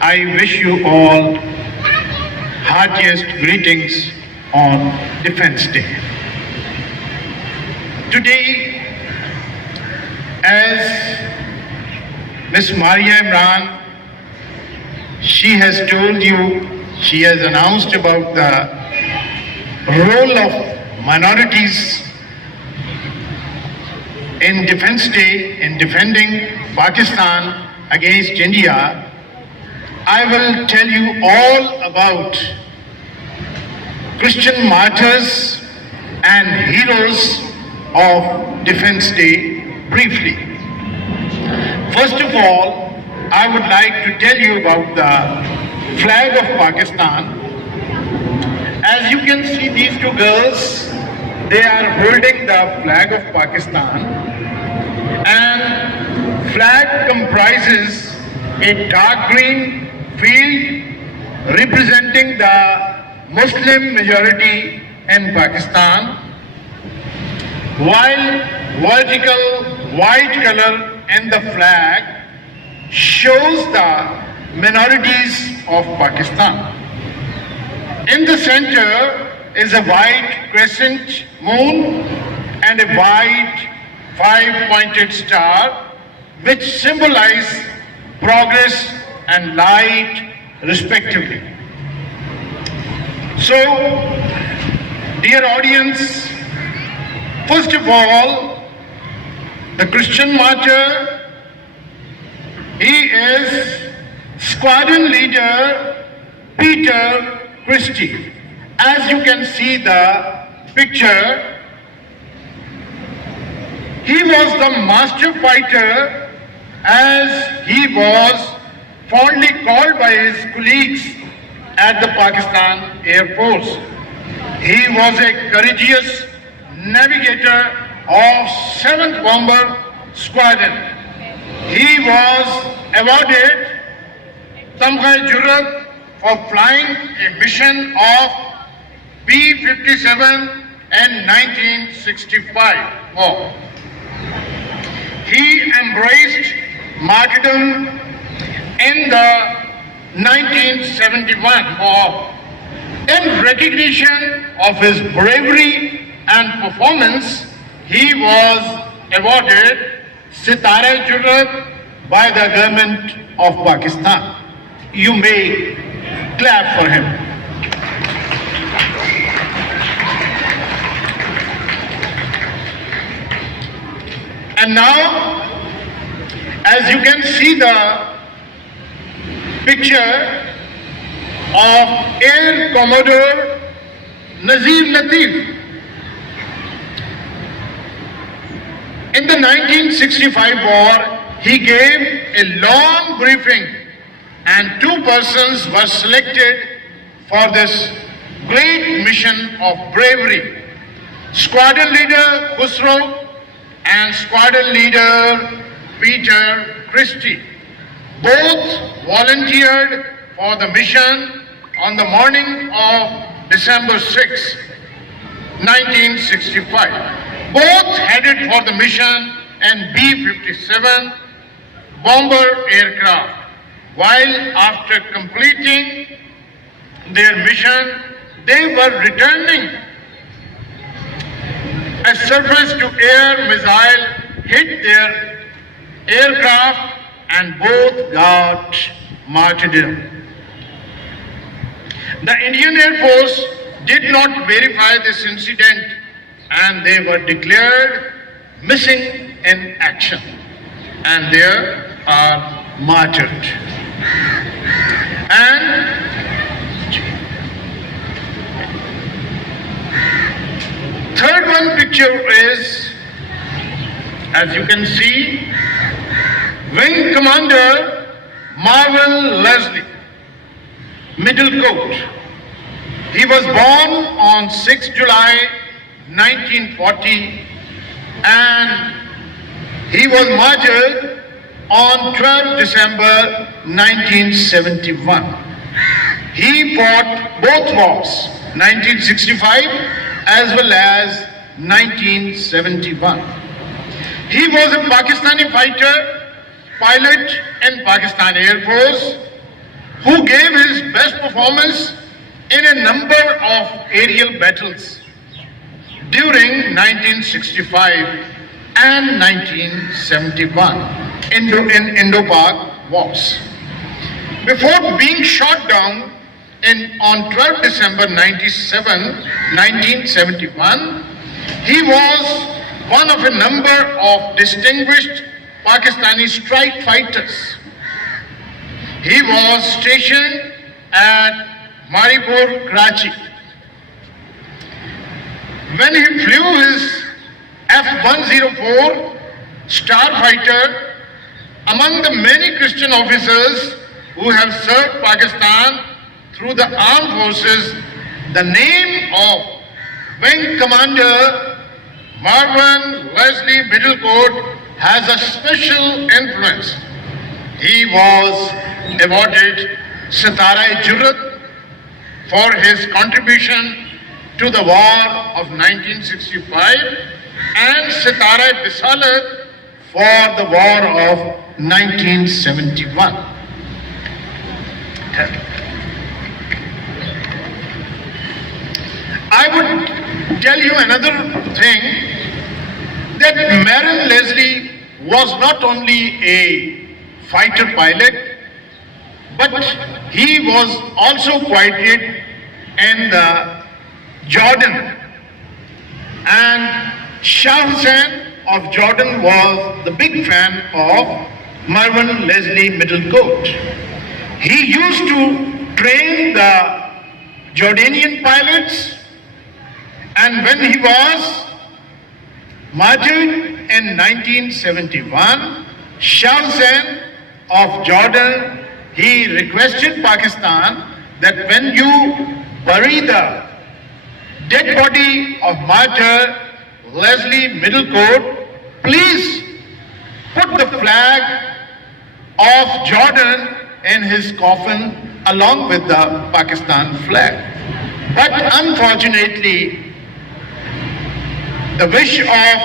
I wish you all heartiest greetings on Defense Day. Today, as Ms. Maria Imran, she has told you, she has announced about the role of minorities in Defense Day, in defending Pakistan against India. I will tell you all about Christian martyrs and heroes of Defense Day briefly. First of all, I would like to tell you about the flag of Pakistan. As you can see, these two girls, they are holding the flag of Pakistan, and flag comprises a dark green field representing the Muslim majority in Pakistan, while vertical white color in the flag shows the minorities of Pakistan. In the center is a white crescent moon and a white five-pointed star, which symbolize progress and light respectively. So, dear audience, first of all, the Christian martyr, he is Squadron leader Peter Christie. As you can see the picture, he was the master fighter, as he was fondly called by his colleagues at the Pakistan Air Force. He was a courageous navigator of 7th Bomber Squadron. He was awarded Tamgha-e-Jurrat for flying a mission of B-57 in 1965 war. He embraced martyrdom in the 1971 war. In recognition of his bravery and performance, he was awarded Sitara-e-Jurrat by the government of Pakistan. You may clap for him. And now, as you can see the picture of Air Commodore Nazir Latif. In the 1965 war, he gave a long briefing, and 2 persons were selected for this great mission of bravery. Squadron leader Khusro and squadron leader Peter Christie. Both volunteered for the mission on the morning of December 6, 1965. Both headed for the mission in B-57 bomber aircraft. While after completing their mission, they were returning. A surface-to-air missile hit their aircraft and both got martyrdom. The Indian Air Force did not verify this incident, and they were declared missing in action, and they are martyred. And third one picture is, as you can see, Wing Commander Marvin Leslie, Middle Coat. He was born on 6 July 1940 and he was martyred on 12 December 1971. He fought both wars, 1965 as well as 1971. He was a Pakistani fighter, pilot in Pakistan Air Force, who gave his best performance in a number of aerial battles during 1965 and 1971 in Indo-Pak wars. Before being shot down on 12 December 1971, he was one of a number of distinguished Pakistani strike fighters. He was stationed at Maripur, Karachi. When he flew his F-104 Starfighter, among the many Christian officers who have served Pakistan through the armed forces, the name of Wing Commander Marwan Leslie Middlecourt has a special influence. He was awarded Sitara-e-Jurrat for his contribution to the war of 1965 and Sitara-e-Bisalat for the war of 1971. I would tell you another thing, that Marwan Leslie was not only a fighter pilot, but he was also quoted in the Jordan, and Shah Hussain of Jordan was the big fan of Marwan Leslie Middlecourt. He used to train the Jordanian pilots, and when he was martyred in 1971, Shah Hussain of Jordan, he requested Pakistan that when you bury the dead body of martyr Leslie Middlecourt, please put the flag of Jordan in his coffin along with the Pakistan flag. But unfortunately, the wish of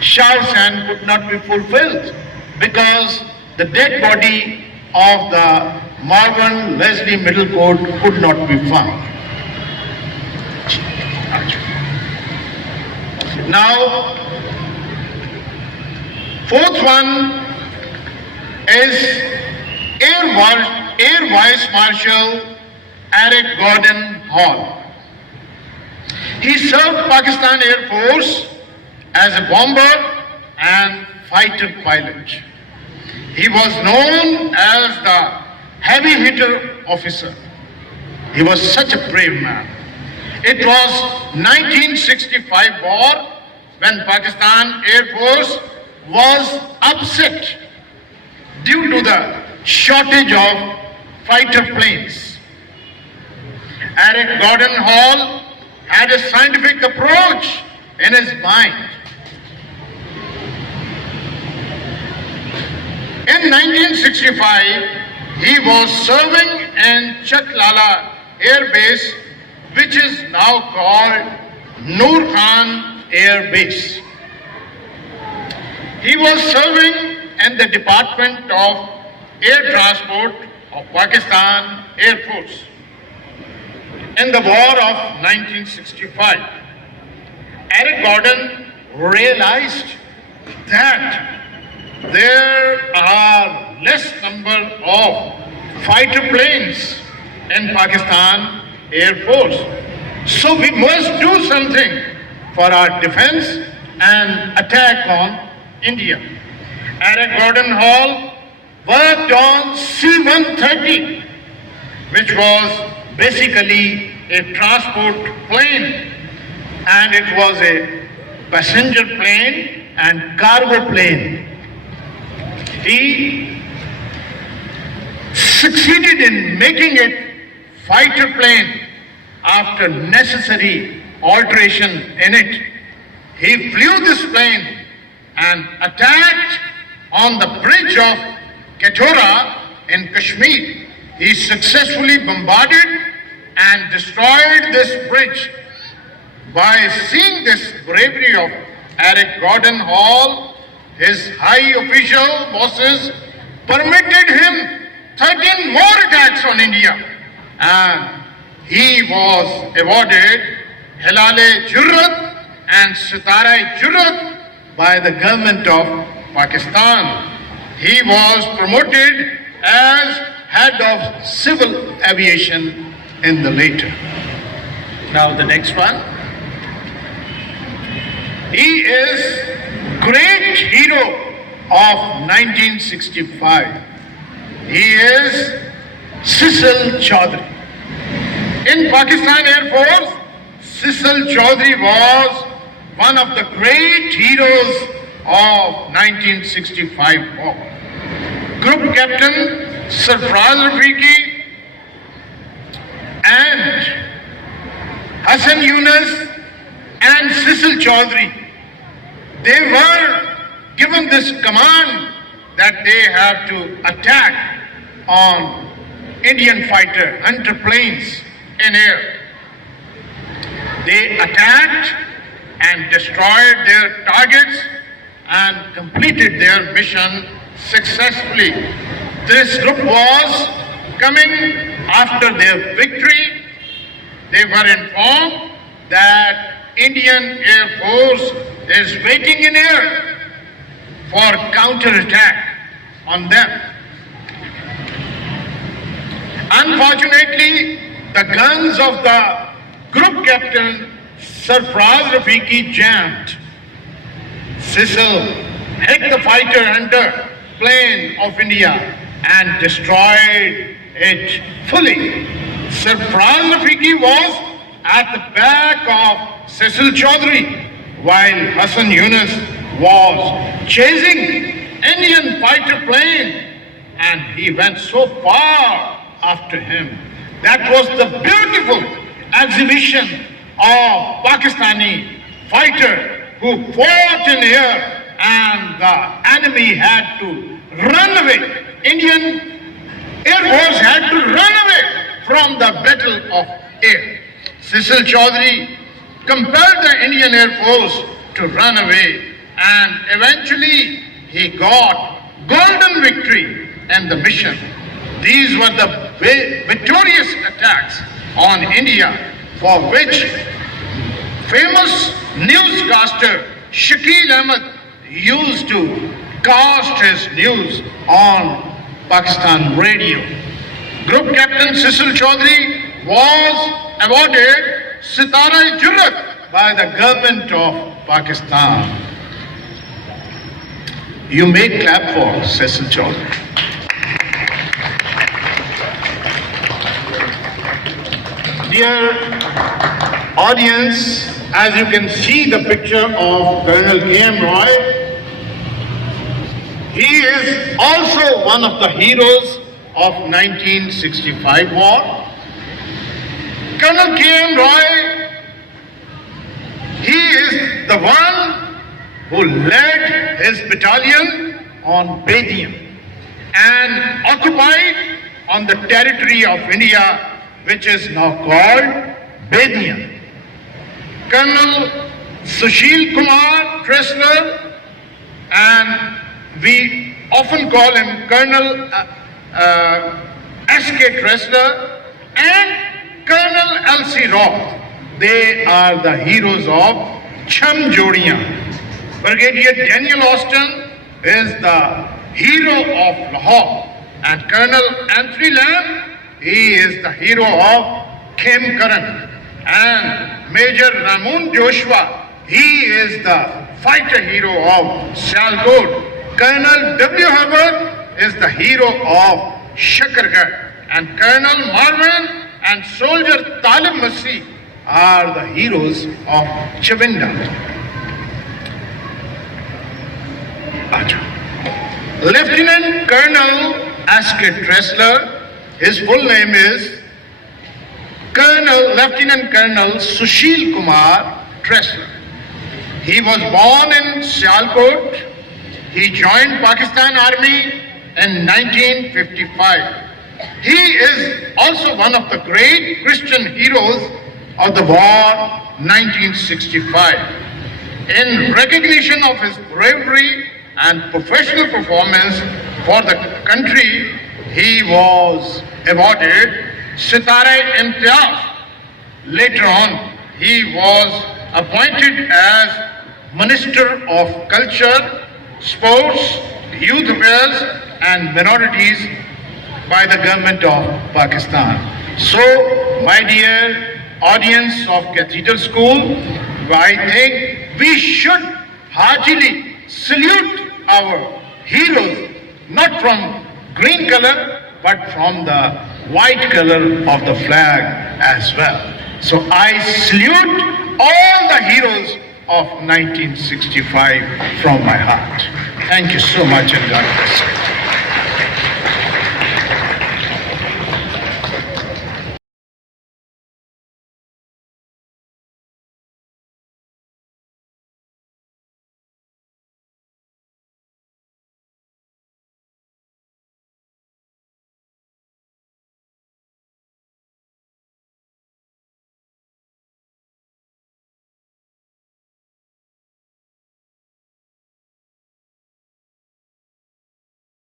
Shah Hussain could not be fulfilled because the dead body of the Marwan Leslie Middlecourt could not be found. Now, fourth one is Air Vice Marshal Eric Gordon Hall. He served Pakistan Air Force as a bomber and fighter pilot. He was known as the heavy hitter officer. He was such a brave man. It was 1965 war when Pakistan Air Force was upset due to the shortage of fighter planes. Eric Gordon Hall had a scientific approach in his mind. In 1965, he was serving in Chaklala Air Base, which is now called Noor Khan Air Base. He was serving in the Department of Air Transport of Pakistan Air Force in the war of 1965. Eric Gordon realized that there are less number of fighter planes in Pakistan Air Force. So we must do something for our defense and attack on India. Eric Gordon Hall worked on C-130, which was basically a transport plane, and it was a passenger plane and cargo plane. He succeeded in making it fighter plane after necessary alteration in it. He flew this plane and attacked on the bridge of Kathora in Kashmir. He successfully bombarded and destroyed this bridge. By seeing this bravery of Eric Gordon Hall, his high official bosses permitted him 13 more attacks on India, and he was awarded Hilale Jurrat and Sitara Jurrat by the government of Pakistan. He was promoted as head of civil aviation in the later. Now the next one. He is great hero of 1965. He is Sissel Chaudhary. In Pakistan Air Force, Sissel Chaudhary was one of the great heroes of 1965 war. Group Captain Sarfraz Rafiqi and Hassan Yunus and Sissel Chaudhary, they were given this command that they have to attack on Indian fighter hunter planes in air. They attacked and destroyed their targets and completed their mission successfully. This group was coming after their victory. They were informed that Indian Air Force is waiting in air for counterattack on them. Unfortunately, the guns of the group captain Sarfraz Rafiqi jammed. Sissel hit the fighter hunter plane of India and destroyed it fully. Sarfraz Rafiqi was at the back of Sissel Chaudhary, while Hassan Yunus was chasing Indian fighter plane, and he went so far after him. That was the beautiful exhibition of Pakistani fighter who fought in air, and the enemy had to run away. Indian Air Force had to run away from the battle of air. Sissel Chaudhary compelled the Indian Air Force to run away, and eventually he got golden victory in the mission. These were the victorious attacks on India, for which famous newscaster Shakil Ahmed used to cast his news on Pakistan radio. Group Captain Sissel Chaudhary was awarded Sitara Jurrat by the government of Pakistan. You may clap for Sissel Chaudhary. Dear audience, as you can see the picture of Colonel K.M. Roy, he is also one of the heroes of 1965 war. Colonel K.M. Roy, he is the one who led his battalion on Bediam and occupied on the territory of India, which is now called Bediam. Colonel Sushil Kumar Tressler, and we often call him Colonel S.K. Tressler, and Colonel L.C. Roth. They are the heroes of Cham Jodiyan. Brigadier Daniel Austin is the hero of Lahore, and Colonel Anthony Lamb, he is the hero of Khem Karan, and Major Ramoon Joshua, he is the fighter hero of Sialkot. Colonel W. Hubbard is the hero of Shakargarh, and Colonel Marwan and Soldier Talib Masri are the heroes of Chavinda. Lieutenant Colonel S.K. Tressler, his full name is Lieutenant Colonel Sushil Kumar Tressler. He was born in Sialkot. He joined Pakistan Army in 1955. He is also one of the great Christian heroes of the war 1965. In recognition of his bravery and professional performance for the country, he was awarded Sitare-e-Imtiaz. Later on, he was appointed as Minister of Culture, Sports, Youth Affairs and Minorities by the government of Pakistan. So, my dear audience of Cathedral School, I think we should heartily salute our heroes, not from green color, but from the white color of the flag as well. So I salute all the heroes of 1965 from my heart. Thank you so much and God bless you.